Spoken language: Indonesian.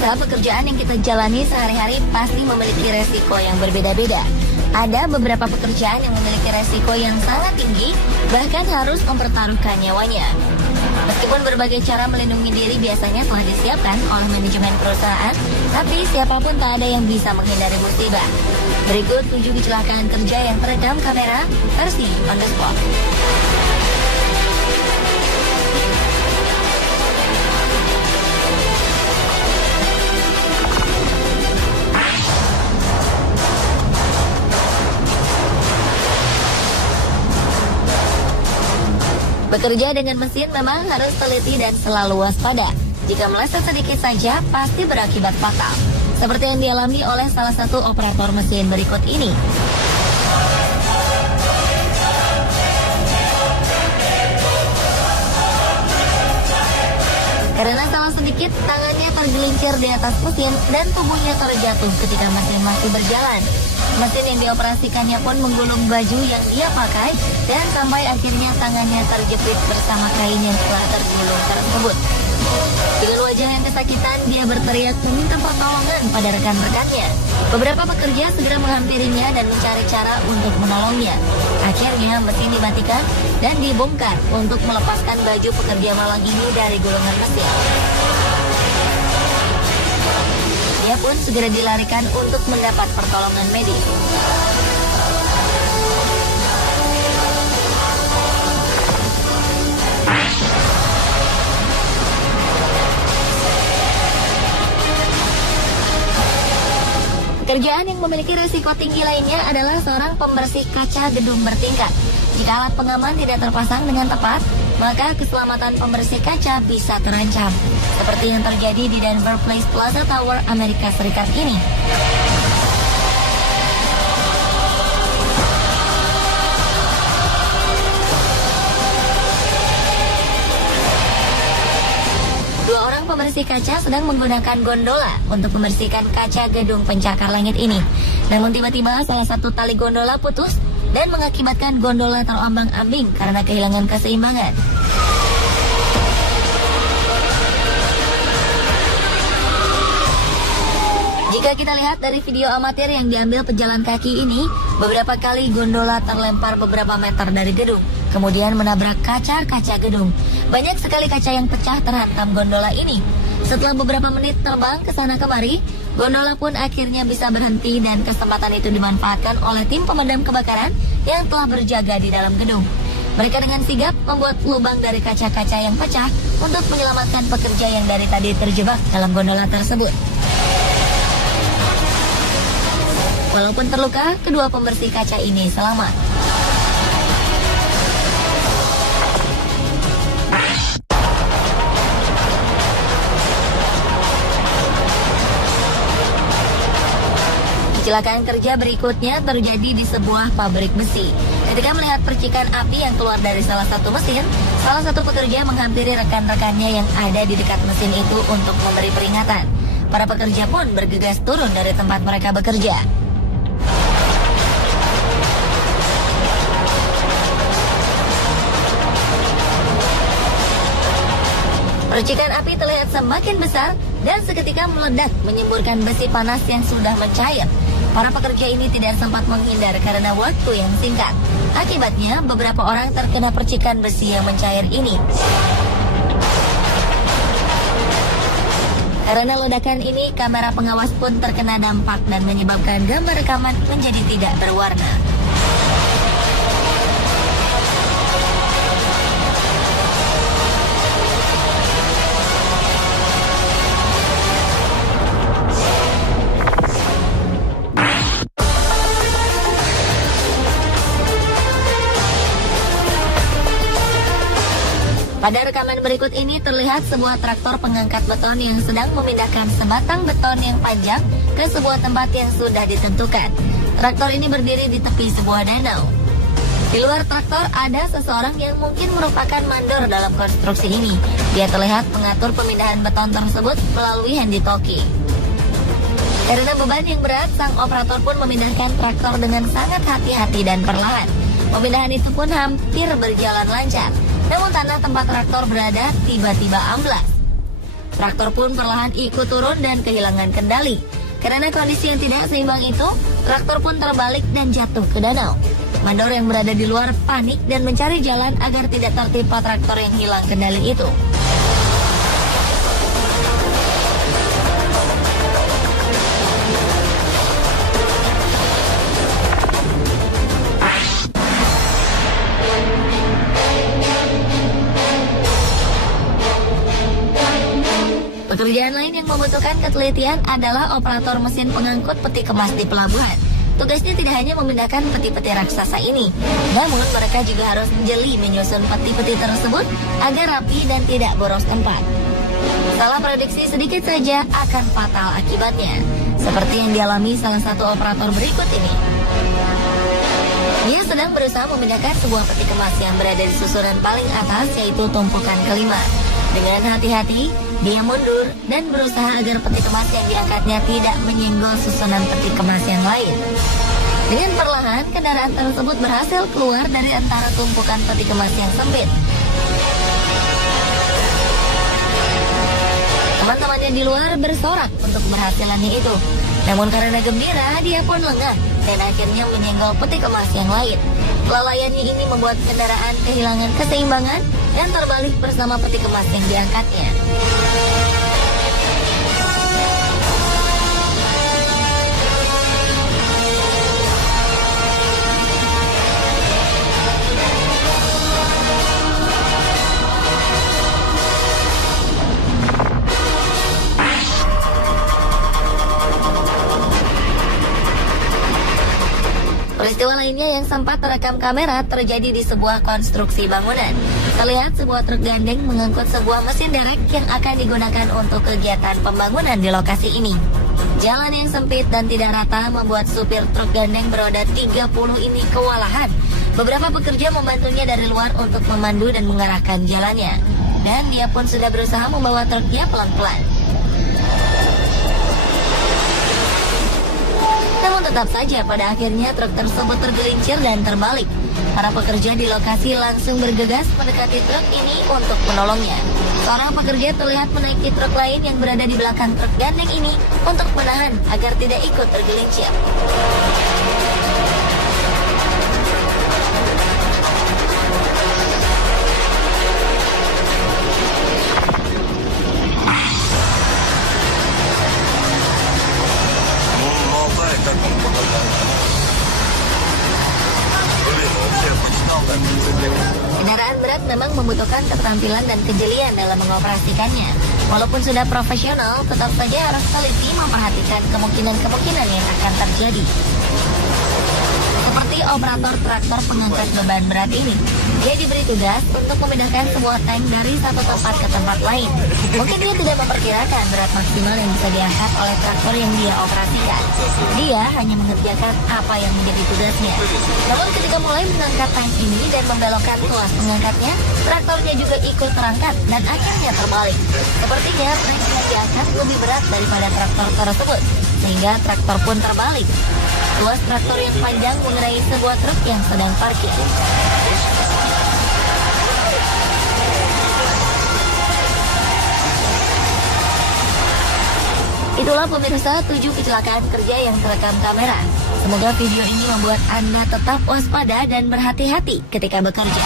Pemirsa, pekerjaan yang kita jalani sehari-hari pasti memiliki resiko yang berbeda-beda. Ada beberapa pekerjaan yang memiliki resiko yang sangat tinggi, bahkan harus mempertaruhkan nyawanya. Meskipun berbagai cara melindungi diri biasanya telah disiapkan oleh manajemen perusahaan, tapi siapapun tak ada yang bisa menghindari musibah. Berikut 7 kecelakaan kerja yang terekam kamera versi on the spot. Bekerja dengan mesin memang harus teliti dan selalu waspada. Jika meleset sedikit saja, pasti berakibat fatal. Seperti yang dialami oleh salah satu operator mesin berikut ini. Karena salah sedikit, tangannya tergelincir di atas mesin dan tubuhnya terjatuh ketika mesin masih berjalan. Mesin yang dioperasikannya pun menggulung baju yang dia pakai dan sampai akhirnya tangannya terjepit bersama kain yang telah tergulung tersebut. Dengan wajah yang kesakitan, dia berteriak meminta pertolongan pada rekan-rekannya. Beberapa pekerja segera menghampirinya dan mencari cara untuk menolongnya. Akhirnya mesin dimatikan dan dibongkar untuk melepaskan baju pekerja malang ini dari gulungan mesin. Dia pun segera dilarikan untuk mendapat pertolongan medis. Pekerjaan yang memiliki risiko tinggi lainnya adalah seorang pembersih kaca gedung bertingkat. Jika alat pengaman tidak terpasang dengan tepat, maka keselamatan pembersih kaca bisa terancam. Seperti yang terjadi di Denver Place Plaza Tower, Amerika Serikat ini. Dua orang pembersih kaca sedang menggunakan gondola untuk membersihkan kaca gedung pencakar langit ini. Namun tiba-tiba salah satu tali gondola putus dan mengakibatkan gondola terombang-ambing karena kehilangan keseimbangan. Jika kita lihat dari video amatir yang diambil pejalan kaki ini, beberapa kali gondola terlempar beberapa meter dari gedung, kemudian menabrak kaca-kaca gedung. Banyak sekali kaca yang pecah terhantam gondola ini. Setelah beberapa menit terbang ke sana kemari, gondola pun akhirnya bisa berhenti dan kesempatan itu dimanfaatkan oleh tim pemadam kebakaran yang telah berjaga di dalam gedung. Mereka dengan sigap membuat lubang dari kaca-kaca yang pecah untuk menyelamatkan pekerja yang dari tadi terjebak dalam gondola tersebut. Walaupun terluka, kedua pembersih kaca ini selamat. Kecelakaan kerja berikutnya terjadi di sebuah pabrik besi. Ketika melihat percikan api yang keluar dari salah satu mesin, salah satu pekerja menghampiri rekan-rekannya yang ada di dekat mesin itu untuk memberi peringatan. Para pekerja pun bergegas turun dari tempat mereka bekerja. Percikan api terlihat semakin besar dan seketika meledak menyemburkan besi panas yang sudah mencair. Para pekerja ini tidak sempat menghindar karena waktu yang singkat. Akibatnya, beberapa orang terkena percikan besi yang mencair ini. Karena ledakan ini, kamera pengawas pun terkena dampak dan menyebabkan gambar rekaman menjadi tidak berwarna. Pada rekaman berikut ini terlihat sebuah traktor pengangkat beton yang sedang memindahkan sebatang beton yang panjang ke sebuah tempat yang sudah ditentukan. Traktor ini berdiri di tepi sebuah danau. Di luar traktor ada seseorang yang mungkin merupakan mandor dalam konstruksi ini. Dia terlihat mengatur pemindahan beton tersebut melalui handy-talkie. Karena beban yang berat, sang operator pun memindahkan traktor dengan sangat hati-hati dan perlahan. Pemindahan itu pun hampir berjalan lancar. Namun tanah tempat traktor berada tiba-tiba amblas. Traktor pun perlahan ikut turun dan kehilangan kendali. Karena kondisi yang tidak seimbang itu, traktor pun terbalik dan jatuh ke danau. Mandor yang berada di luar panik dan mencari jalan agar tidak tertimpa traktor yang hilang kendali itu. Pekerjaan lain yang membutuhkan ketelitian adalah operator mesin pengangkut peti kemas di pelabuhan. Tugasnya tidak hanya memindahkan peti-peti raksasa ini, namun mereka juga harus jeli menyusun peti-peti tersebut agar rapi dan tidak boros tempat. Salah prediksi sedikit saja akan fatal akibatnya, seperti yang dialami salah satu operator berikut ini. Dia sedang berusaha memindahkan sebuah peti kemas yang berada di susunan paling atas, yaitu tumpukan kelima. Dengan hati-hati, dia mundur dan berusaha agar peti kemas yang diangkatnya tidak menyenggol susunan peti kemas yang lain. Dengan perlahan, kendaraan tersebut berhasil keluar dari antara tumpukan peti kemas yang sempit. Teman-temannya di luar bersorak untuk keberhasilannya itu. Namun karena gembira, dia pun lengah dan akhirnya menyenggol peti kemas yang lain. Kelalaiannya ini membuat kendaraan kehilangan keseimbangan dan terbalik bersama peti kemas yang diangkatnya. Peristiwa lainnya yang sempat terekam kamera terjadi di sebuah konstruksi bangunan. Terlihat sebuah truk gandeng mengangkut sebuah mesin derek yang akan digunakan untuk kegiatan pembangunan di lokasi ini. Jalan yang sempit dan tidak rata membuat supir truk gandeng beroda 30 ini kewalahan. Beberapa pekerja membantunya dari luar untuk memandu dan mengarahkan jalannya. Dan dia pun sudah berusaha membawa truknya pelan-pelan. Namun tetap saja pada akhirnya truk tersebut tergelincir dan terbalik. Para pekerja di lokasi langsung bergegas mendekati truk ini untuk menolongnya. Seorang pekerja terlihat menaiki truk lain yang berada di belakang truk gandeng ini untuk menahan agar tidak ikut tergelincir. Kendaraan berat memang membutuhkan keterampilan dan kejelian dalam mengoperasikannya. Walaupun sudah profesional, tetap saja harus teliti memperhatikan kemungkinan-kemungkinan yang akan terjadi. Seperti operator traktor pengangkat beban berat ini. Dia diberi tugas untuk memindahkan sebuah tank dari satu tempat ke tempat lain. Mungkin dia tidak memperkirakan berat maksimal yang bisa diangkat oleh traktor yang dia operasikan. Dia hanya mengerjakan apa yang menjadi tugasnya. Namun ketika mulai mengangkat tank ini dan membelokkan tuas pengangkatnya, traktornya juga ikut terangkat dan akhirnya terbalik. Sepertinya tank yang diangkat lebih berat daripada traktor tersebut, sehingga traktor pun terbalik. Tuas traktor yang panjang mengenai sebuah truk yang sedang parkir. Itulah pemirsa 7 kecelakaan kerja yang terekam kamera. Semoga video ini membuat Anda tetap waspada dan berhati-hati ketika bekerja.